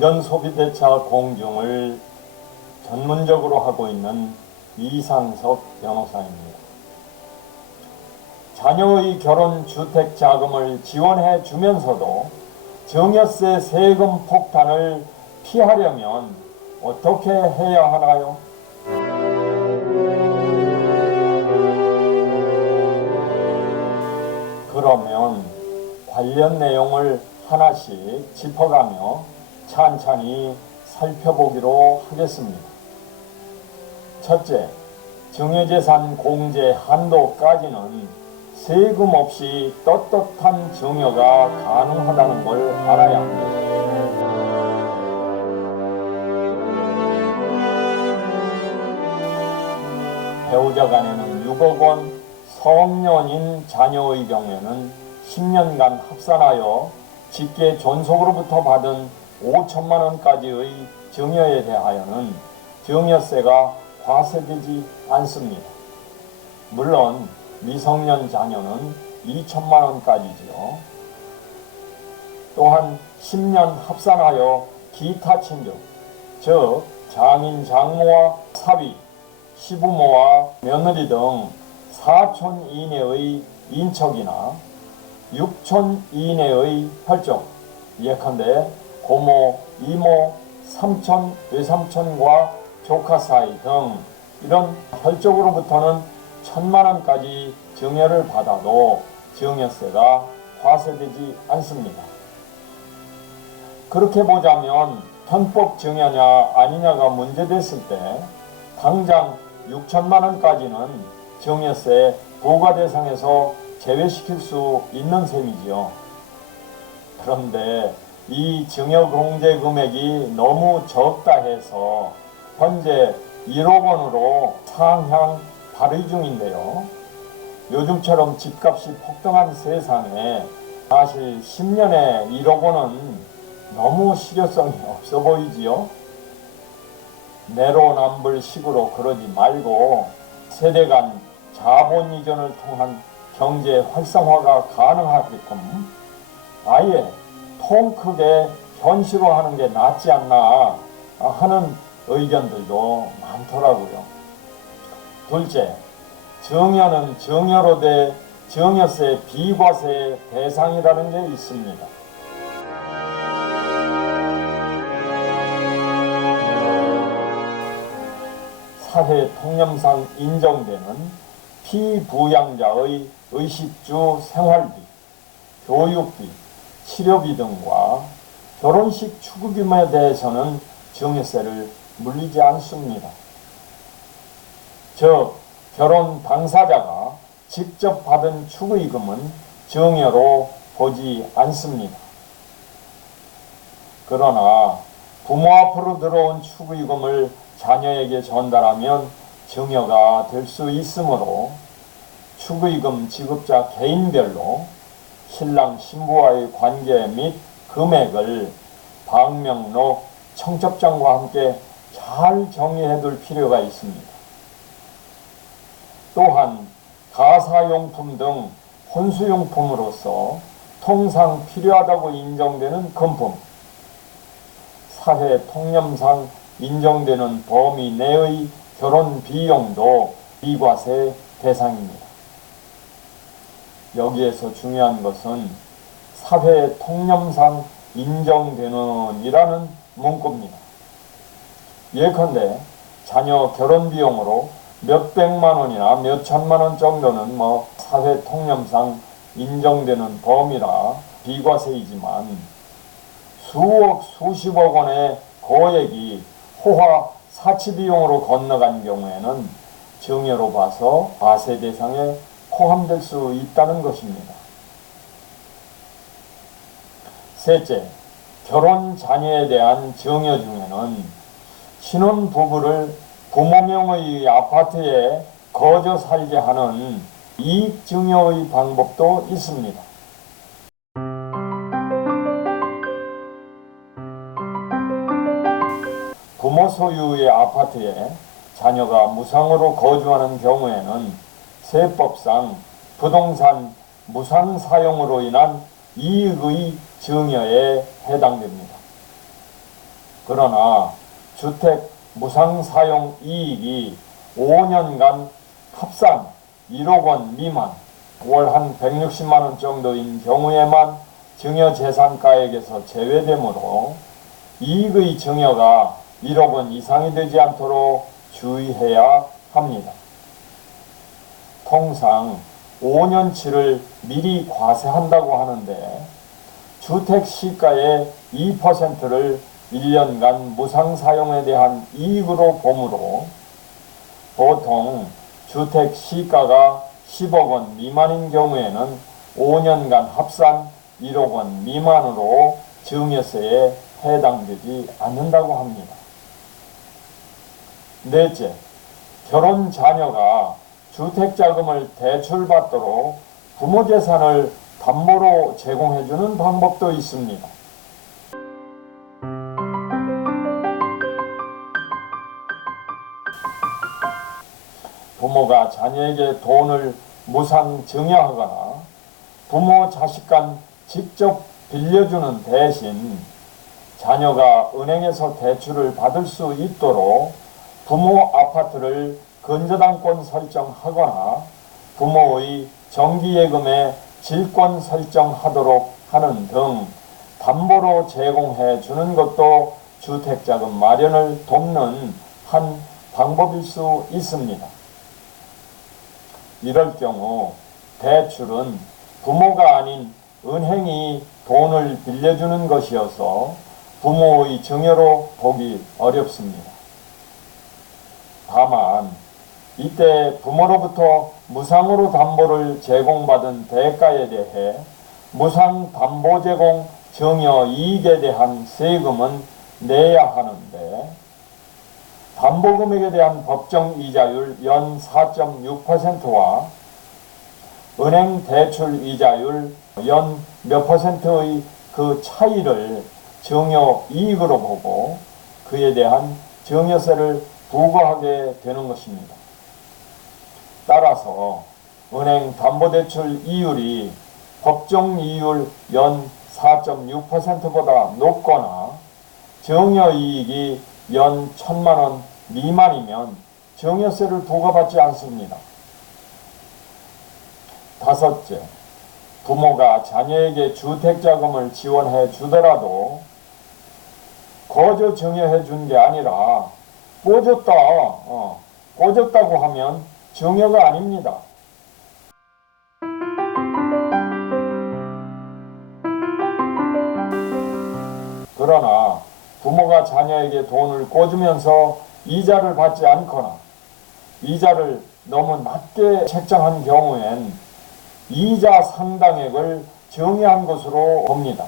안전소비대차 공증을 전문적으로 하고 있는 이상석 변호사입니다. 자녀의 결혼 주택 자금을 지원해 주면서도 증여세 세금 폭탄을 피하려면 어떻게 해야 하나요? 그러면 관련 내용을 하나씩 짚어가며 찬찬히 살펴보기로 하겠습니다. 첫째, 증여재산 공제 한도까지는 세금 없이 떳떳한 증여가 가능하다는 걸 알아야 합니다. 배우자 간에는 6억 원, 성년인 자녀의 경우에는 10년간 합산하여 직계 존속으로부터 받은 5천만 원까지의 증여에 대하여는 증여세가 과세되지 않습니다. 물론 미성년 자녀는 2천만 원까지지요. 또한 10년 합산하여 기타 친족, 즉 장인, 장모와 사위, 시부모와 며느리 등 4촌 이내의 인척이나 6촌 이내의 혈족, 예컨대 고모, 이모, 삼촌, 외삼촌과 조카 사이 등 이런 혈족으로부터는 1,000만 원까지 증여를 받아도 증여세가 과세되지 않습니다. 그렇게 보자면 편법 증여냐 아니냐가 문제됐을 때 당장 6천만 원까지는 증여세 부과 대상에서 제외시킬 수 있는 셈이지요. 그런데 이 증여 공제 금액이 너무 적다 해서 현재 1억 원으로 상향 발의 중인데요. 요즘처럼 집값이 폭등한 세상에 사실 10년에 1억 원은 너무 실효성이 없어 보이지요. 내로남불식으로 그러지 말고 세대 간 자본 이전을 통한 경제 활성화가 가능하게끔 아예 통 크게 현실화하는 게 낫지 않나 하는 의견들도 많더라고요. 둘째, 증여는 증여로 돼 증여세 비과세 대상이라는 게 있습니다. 사회 통념상 인정되는 피부양자의 의식주 생활비, 교육비, 치료비 등과 결혼식 축의금에 대해서는 증여세를 물리지 않습니다. 즉, 결혼 당사자가 직접 받은 축의금은 증여로 보지 않습니다. 그러나 부모 앞으로 들어온 축의금을 자녀에게 전달하면 증여가 될 수 있으므로 축의금 지급자 개인별로 신랑 신부와의 관계 및 금액을 방명록 청첩장과 함께 잘 정리해 둘 필요가 있습니다. 또한 가사용품 등 혼수용품으로서 통상 필요하다고 인정되는 금품, 사회 통념상 인정되는 범위 내의 결혼 비용도 비과세 대상입니다. 여기에서 중요한 것은 사회 통념상 인정되는 이라는 문구입니다. 예컨대 자녀 결혼 비용으로 몇백만 원이나 몇천만 원 정도는 사회 통념상 인정되는 범위라 비과세이지만 수억 수십억 원의 거액이 호화 사치 비용으로 건너간 경우에는 증여로 봐서 과세 대상에 포함될 수 있다는 것입니다. 셋째, 결혼 자녀에 대한 증여 중에는 신혼부부를 부모명의 아파트에 거저 살게 하는 이익증여의 방법도 있습니다. 부모 소유의 아파트에 자녀가 무상으로 거주하는 경우에는 세법상 부동산 무상 사용으로 인한 이익의 증여에 해당됩니다. 그러나 주택 무상사용 이익이 5년간 합산 1억 원 미만, 월 한 160만 원 정도인 경우에만 증여재산가액에서 제외되므로 이익의 증여가 1억 원 이상이 되지 않도록 주의해야 합니다. 통상 5년치를 미리 과세한다고 하는데 주택 시가의 2%를 1년간 무상사용에 대한 이익으로 보므로 보통 주택 시가가 10억 원 미만인 경우에는 5년간 합산 1억 원 미만으로 증여세에 해당되지 않는다고 합니다. 넷째, 결혼 자녀가 주택자금을 대출받도록 부모 재산을 담보로 제공해주는 방법도 있습니다. 부모가 자녀에게 돈을 무상 증여하거나 부모 자식 간 직접 빌려주는 대신 자녀가 은행에서 대출을 받을 수 있도록 부모 아파트를 근저당권 설정하거나 부모의 정기예금에 질권 설정하도록 하는 등 담보로 제공해 주는 것도 주택자금 마련을 돕는 한 방법일 수 있습니다. 이럴 경우 대출은 부모가 아닌 은행이 돈을 빌려주는 것이어서 부모의 증여로 보기 어렵습니다. 다만 이때 부모로부터 무상으로 담보를 제공받은 대가에 대해 무상 담보 제공 증여 이익에 대한 세금은 내야 하는데 담보금액에 대한 법정 이자율 연 4.6%와 은행 대출 이자율 연 몇 %의 그 차이를 증여 이익으로 보고 그에 대한 증여세를 부과하게 되는 것입니다. 따라서 은행 담보대출 이율이 법정 이율 연 4.6%보다 높거나 증여이익이 연 1,000만 원 미만이면 증여세를 부과받지 않습니다. 다섯째, 부모가 자녀에게 주택자금을 지원해 주더라도 거저 증여해 준 게 아니라 꿔줬다고 하면 증여가 아닙니다. 그러나 부모가 자녀에게 돈을 꿔주면서 이자를 받지 않거나 이자를 너무 낮게 책정한 경우엔 이자 상당액을 증여한 것으로 봅니다.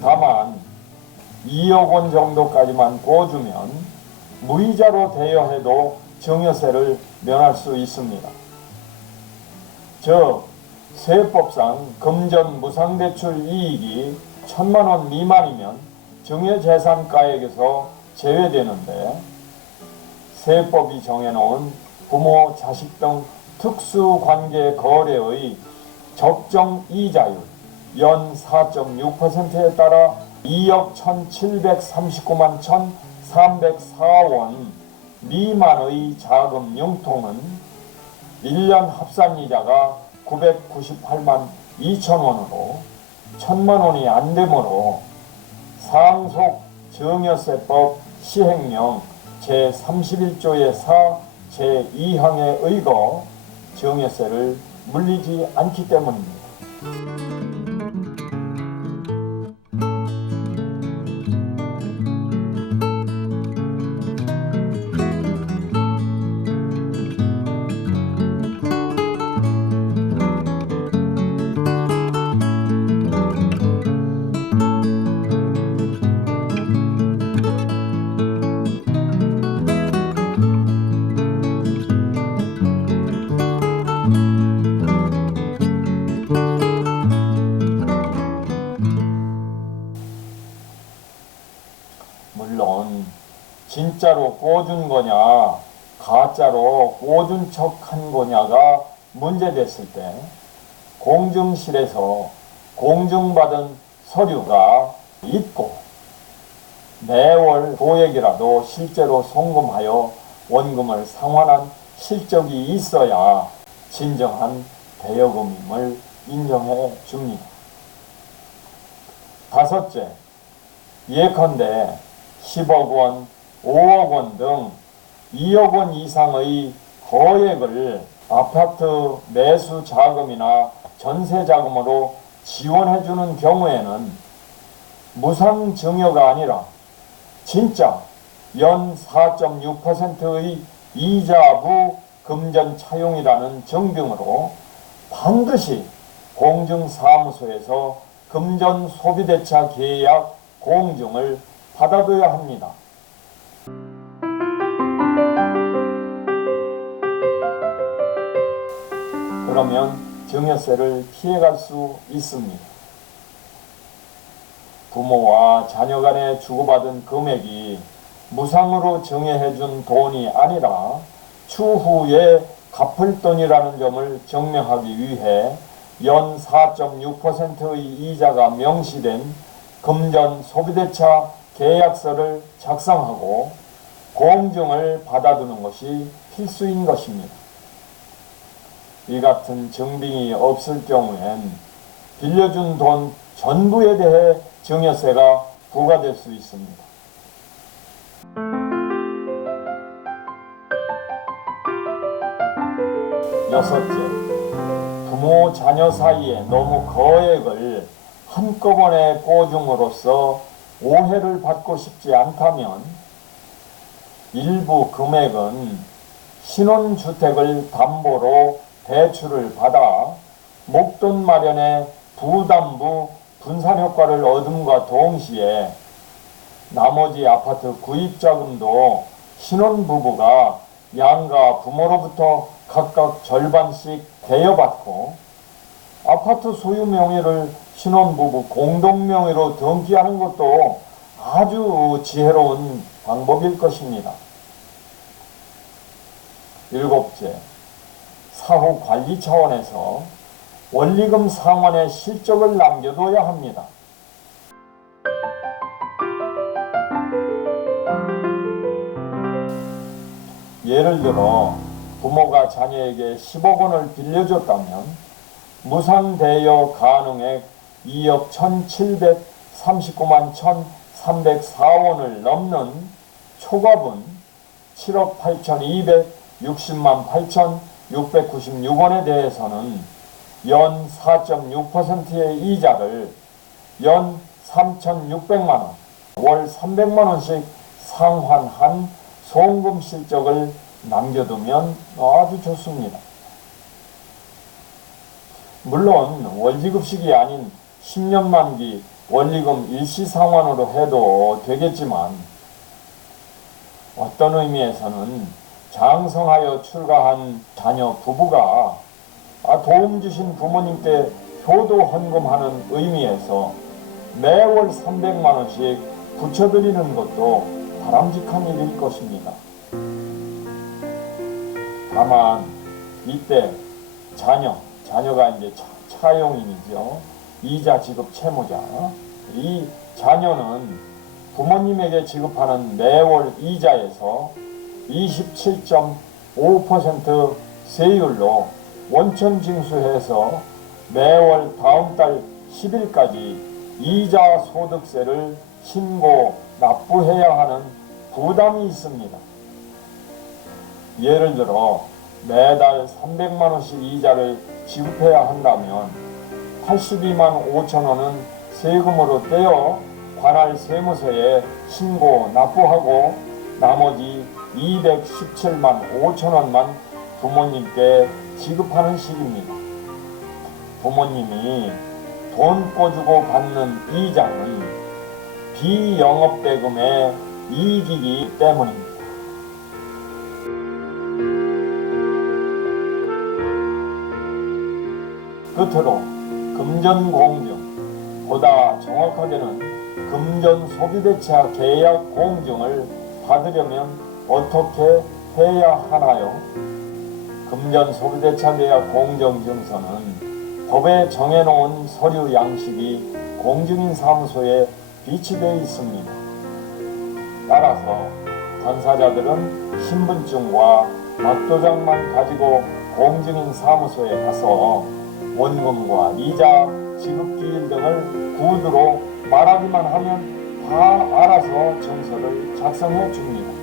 다만 2억 원 정도까지만 꿔주면 무이자로 대여해도 증여세를 면할 수 있습니다. 즉 세법상 금전 무상대출 이익이 1,000만 원 미만이면 증여재산가액에서 제외되는데 세법이 정해놓은 부모, 자식 등 특수관계 거래의 적정 이자율 연 4.6%에 따라 2억 1,739만 1,304원 미만의 자금 융통은 1년 합산이자가 998만 2천원으로 1,000만 원이 안 되므로 상속 증여세법 시행령 제31조의 4 제2항에 의거 증여세를 물리지 않기 때문입니다. 진짜로 꿔준 거냐 가짜로 꿔준 척한 거냐가 문제됐을 때 공증실에서 공증받은 서류가 있고 매월 도액이라도 실제로 송금하여 원금을 상환한 실적이 있어야 진정한 대여금임을 인정해 줍니다. 다섯째, 예컨대 10억 원, 5억 원 등 2억 원 이상의 거액을 아파트 매수 자금이나 전세 자금으로 지원해주는 경우에는 무상증여가 아니라 진짜 연 4.6%의 이자부 금전 차용이라는 증빙으로 반드시 공증사무소에서 금전 소비대차 계약 공증을 받아둬야 합니다. 그러면 증여세를 피해갈 수 있습니다. 부모와 자녀 간에 주고받은 금액이 무상으로 증여해준 돈이 아니라 추후에 갚을 돈이라는 점을 증명하기 위해 연 4.6%의 이자가 명시된 금전 소비대차 계약서를 작성하고 공증을 받아두는 것이 필수인 것입니다. 이 같은 증빙이 없을 경우엔 빌려준 돈 전부에 대해 증여세가 부과될 수 있습니다. 여섯째, 부모 자녀 사이에 너무 거액을 한꺼번에 꿔줌으로써 오해를 받고 싶지 않다면 일부 금액은 신혼주택을 담보로 대출을 받아 목돈 마련의 부담부 분산효과를 얻음과 동시에 나머지 아파트 구입자금도 신혼부부가 양가 부모로부터 각각 절반씩 대여받고 아파트 소유 명의를 신혼부부 공동명의로 등기하는 것도 아주 지혜로운 방법일 것입니다. 일곱째, 사후 관리 차원에서 원리금 상환의 실적을 남겨둬야 합니다. 예를 들어 부모가 자녀에게 10억 원을 빌려줬다면 무상대여 가능액 2억 1,739만 1,304원을 넘는 초과분 7억 8,260만 8,696원에 대해서는 연 4.6%의 이자를 연 3,600만원, 월 300만원씩 상환한 송금 실적을 남겨두면 아주 좋습니다. 물론 월지급식이 아닌 10년 만기 원리금 일시상환으로 해도 되겠지만 어떤 의미에서는 장성하여 출가한 자녀 부부가 도움 주신 부모님께 효도 헌금하는 의미에서 매월 300만원씩 붙여드리는 것도 바람직한 일일 것입니다. 다만 이때 자녀가 이제 차용인이죠. 이자 지급 채무자. 이 자녀는 부모님에게 지급하는 매월 이자에서 27.5% 세율로 원천 징수해서 매월 다음 달 10일까지 이자 소득세를 신고 납부해야 하는 부담이 있습니다. 예를 들어 매달 300만원씩 이자를 지급해야 한다면 82만 5천원은 세금으로 떼어 관할 세무서에 신고 납부하고 나머지 217만 5천원만 부모님께 지급하는 식입니다. 부모님이 돈 꿔주고 받는 이자는 비영업대금의 이익이기 때문입니다. 끝으로 금전공증, 보다 정확하게는 금전소비대차 계약공증을 받으려면 어떻게 해야 하나요? 금전소비대차계약 공정증서는 법에 정해놓은 서류 양식이 공증인사무소에 비치되어 있습니다. 따라서 당사자들은 신분증과 막도장만 가지고 공증인사무소에 가서 원금과 이자, 지급기일 등을 구두로 말하기만 하면 다 알아서 증서를 작성해 줍니다.